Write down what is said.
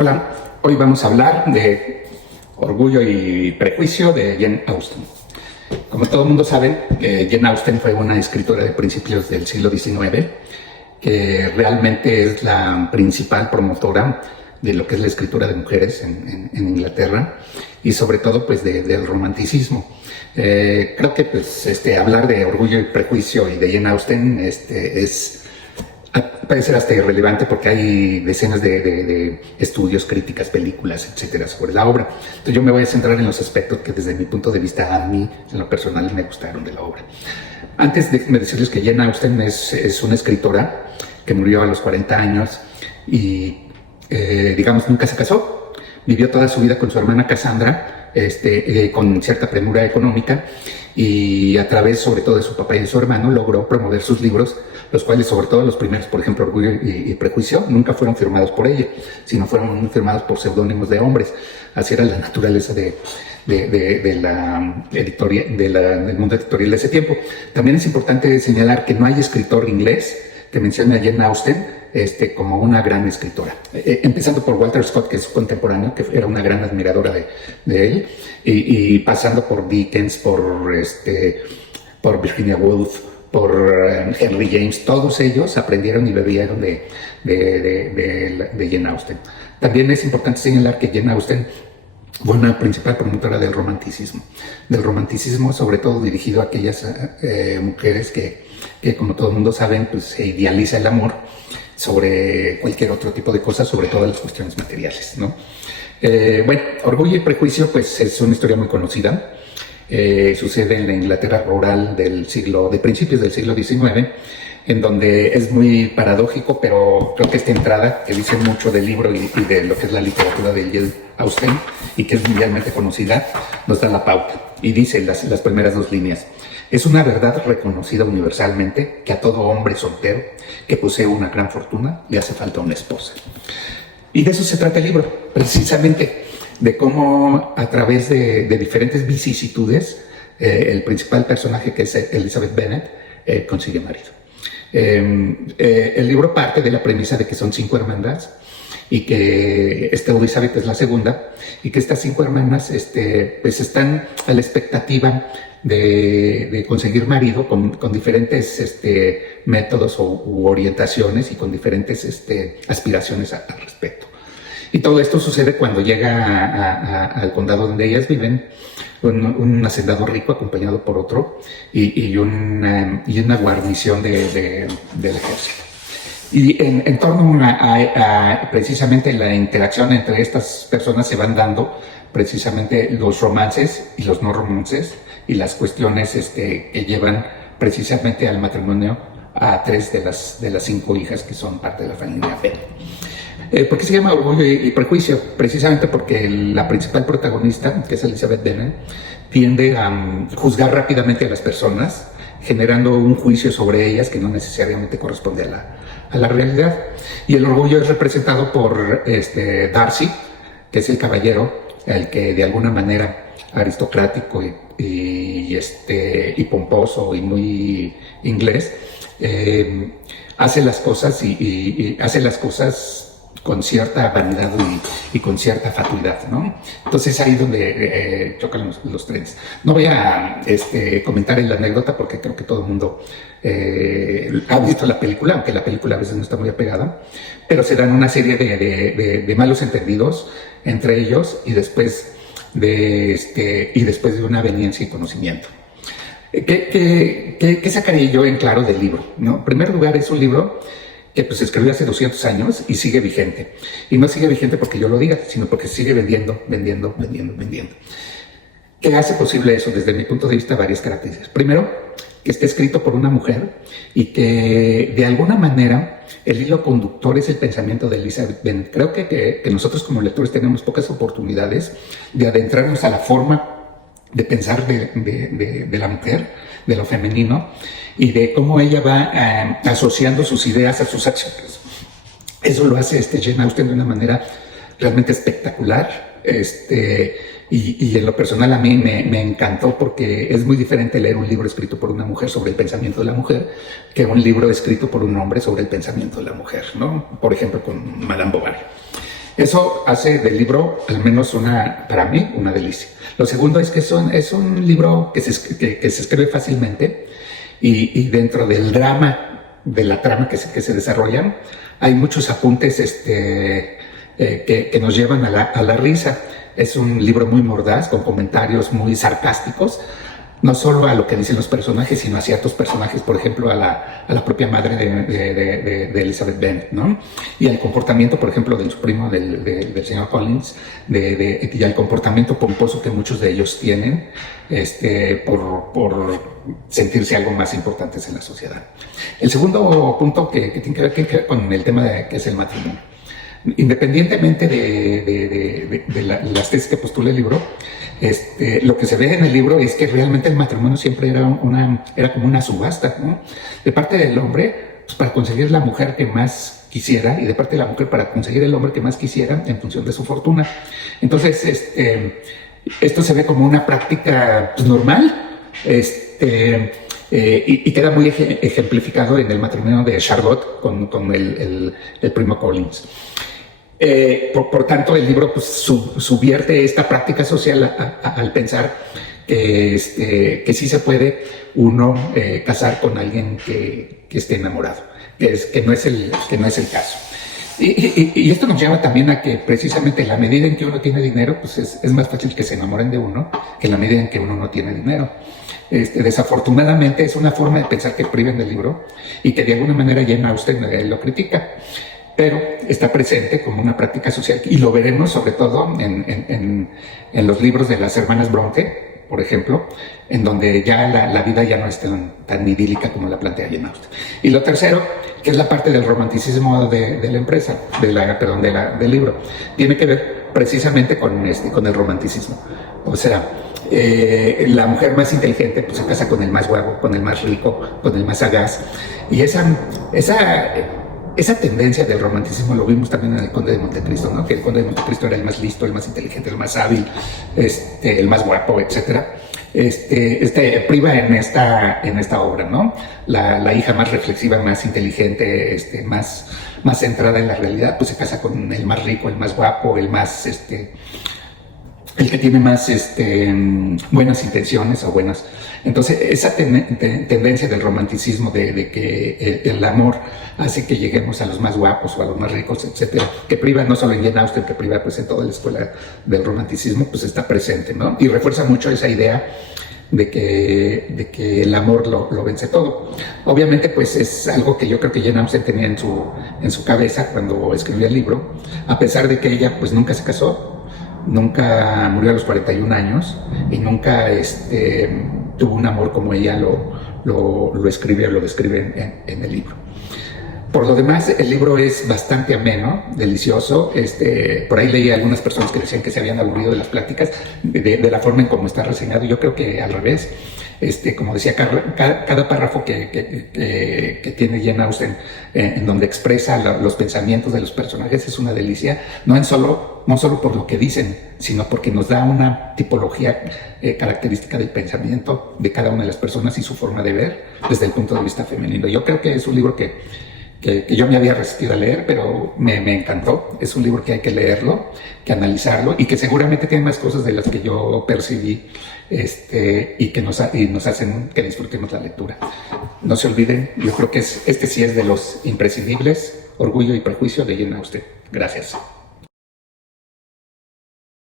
Hola, hoy vamos a hablar de Orgullo y Prejuicio de Jane Austen. Como todo el mundo sabe, Jane Austen fue una escritora de principios del siglo XIX que realmente es la principal promotora de lo que es la escritura de mujeres en Inglaterra y sobre todo pues del romanticismo. Creo que pues, hablar de Orgullo y Prejuicio y de Jane Austen puede ser hasta irrelevante porque hay decenas de estudios, críticas, películas, etcétera, sobre la obra. Entonces yo me voy a centrar en los aspectos que desde mi punto de vista a mí, en lo personal, me gustaron de la obra. Antes déjenme decirles que Jane Austen es una escritora que murió a los 40 años y, digamos, nunca se casó. Vivió toda su vida con su hermana Cassandra, con cierta premura económica, y a través, sobre todo, de su papá y de su hermano, logró promover sus libros, los cuales, sobre todo los primeros, por ejemplo, Orgullo y Prejuicio, nunca fueron firmados por ella, sino fueron firmados por seudónimos de hombres. Así era la naturaleza del mundo editorial de ese tiempo. También es importante señalar que no hay escritor inglés que mencione a Jane Austen como una gran escritora. Empezando por Walter Scott, que es su contemporáneo, que era una gran admiradora de él, y pasando por Dickens, por Virginia Woolf, por Henry James. Todos ellos aprendieron y bebieron de Jane Austen. También es importante señalar que Jane Austen fue una principal promotora del romanticismo, sobre todo dirigido a aquellas mujeres que como todo el mundo sabe, pues se idealiza el amor sobre cualquier otro tipo de cosas, sobre todo las cuestiones materiales, ¿no? Bueno, Orgullo y Prejuicio pues es una historia muy conocida. Sucede en la Inglaterra rural de principios del siglo XIX, en donde es muy paradójico, pero creo que esta entrada, que dice mucho del libro y de lo que es la literatura de Jane Austen, y que es mundialmente conocida, nos da la pauta. Y dice las primeras dos líneas: es una verdad reconocida universalmente que a todo hombre soltero que posee una gran fortuna le hace falta una esposa. Y de eso se trata el libro, precisamente, de cómo a través de diferentes vicisitudes el principal personaje, que es Elizabeth Bennet, consigue marido. El libro parte de la premisa de que son 5 hermanas y que Elizabeth es la segunda, y que estas 5 hermanas pues están a la expectativa de conseguir marido con diferentes métodos u orientaciones y con diferentes aspiraciones al respecto. Y todo esto sucede cuando llega al condado donde ellas viven un hacendado rico acompañado por otro y una guarnición del ejército. Y en torno a precisamente la interacción entre estas personas se van dando precisamente los romances y los no romances y las cuestiones que llevan precisamente al matrimonio a 3 de las 5 hijas que son parte de la familia Bennet. ¿Por qué se llama Orgullo y Prejuicio? Precisamente porque la principal protagonista, que es Elizabeth Bennet, tiende a juzgar rápidamente a las personas, generando un juicio sobre ellas que no necesariamente corresponde a la realidad. Y el orgullo es representado por Darcy, que es el caballero, el que de alguna manera aristocrático y pomposo y muy inglés, hace las cosas y hace las cosas con cierta vanidad y con cierta fatuidad, ¿no? Entonces ahí es donde chocan los trenes. No voy a comentar la anécdota porque creo que todo el mundo ha visto la película, aunque la película a veces no está muy apegada, pero se dan una serie de malos entendidos entre ellos y después de una aveniencia y conocimiento. ¿Qué sacaría yo en claro del libro, ¿no? En primer lugar, es un libro que pues, se escribió hace 200 años y sigue vigente. Y no sigue vigente porque yo lo diga, sino porque sigue vendiendo. ¿Qué hace posible eso? Desde mi punto de vista, varias características. Primero, que esté escrito por una mujer y que de alguna manera el hilo conductor es el pensamiento de Elizabeth Bennet. Creo que nosotros como lectores tenemos pocas oportunidades de adentrarnos a la forma de pensar de la mujer, de lo femenino, y de cómo ella va asociando sus ideas a sus acciones. Eso lo hace Jane Austen de una manera realmente espectacular, y en lo personal a mí me encantó porque es muy diferente leer un libro escrito por una mujer sobre el pensamiento de la mujer que un libro escrito por un hombre sobre el pensamiento de la mujer, ¿no? Por ejemplo, con Madame Bovary. Eso hace del libro, al menos para mí, una delicia. Lo segundo es que es un libro que se escribe fácilmente y dentro del drama, de la trama que se desarrollan, hay muchos apuntes que nos llevan a la risa. Es un libro muy mordaz, con comentarios muy sarcásticos, no solo a lo que dicen los personajes, sino a ciertos personajes, por ejemplo, a la propia madre de Elizabeth Bennet, ¿no? Y al comportamiento, por ejemplo, de su primo, del señor Collins, y al comportamiento pomposo que muchos de ellos tienen, por sentirse algo más importantes en la sociedad. El segundo punto que tiene que ver con el tema que es el matrimonio. Independientemente de las tesis que postula el libro, lo que se ve en el libro es que realmente el matrimonio siempre era como una subasta, ¿no? De parte del hombre, pues, para conseguir la mujer que más quisiera, y de parte de la mujer para conseguir el hombre que más quisiera en función de su fortuna. Entonces, esto se ve como una práctica, pues, normal, y queda muy ejemplificado en el matrimonio de Charlotte con el primo Collins. Por tanto, el libro, pues, subvierte esta práctica social al pensar que sí se puede uno casar con alguien que esté enamorado, que no es el caso. Y esto nos lleva también a que precisamente en la medida en que uno tiene dinero, pues es más fácil que se enamoren de uno que en la medida en que uno no tiene dinero. Desafortunadamente es una forma de pensar que priven del libro y que de alguna manera Jane Austen lo critica, pero está presente como una práctica social, y lo veremos sobre todo en los libros de las hermanas Bronte, por ejemplo, en donde ya la vida ya no es tan idílica como la plantea Jane Austen. Y lo tercero, que es la parte del romanticismo de la empresa, del libro, tiene que ver precisamente con el romanticismo. O sea, la mujer más inteligente pues se casa con el más guapo, con el más rico, con el más sagaz, y esa tendencia del romanticismo lo vimos también en el Conde de Montecristo, ¿no? Que el Conde de Montecristo era el más listo, el más inteligente, el más hábil, el más guapo, etc. Priva en esta obra, ¿no? La hija más reflexiva, más inteligente, más centrada en la realidad, pues se casa con el más rico, el más guapo, el que tiene más buenas intenciones o buenas. Entonces, esa tendencia del romanticismo de que el amor hace que lleguemos a los más guapos o a los más ricos, etcétera, que priva no solo en Jane Austen, que priva pues en toda la escuela del romanticismo, pues está presente, ¿no? Y refuerza mucho esa idea de que el amor lo vence todo. Obviamente, pues es algo que yo creo que Jane Austen tenía en su cabeza cuando escribió el libro, a pesar de que ella pues nunca se casó, nunca murió a los 41 años y nunca tuvo un amor como ella lo describe en el libro. Por lo demás, el libro es bastante ameno, delicioso. Por ahí leí a algunas personas que decían que se habían aburrido de las pláticas, de la forma en cómo está reseñado. Yo creo que al revés. Como decía, cada párrafo que tiene Jane Austen, en donde expresa los pensamientos de los personajes, es una delicia, no solo por lo que dicen, sino porque nos da una tipología característica del pensamiento de cada una de las personas y su forma de ver desde el punto de vista femenino. Yo creo que es un libro que yo me había resistido a leer, pero me encantó. Es un libro que hay que leerlo, que analizarlo, y que seguramente tiene más cosas de las que yo percibí, y que nos hacen que disfrutemos la lectura. No se olviden, yo creo que sí es de los imprescindibles, Orgullo y Prejuicio de Jane Austen. Gracias.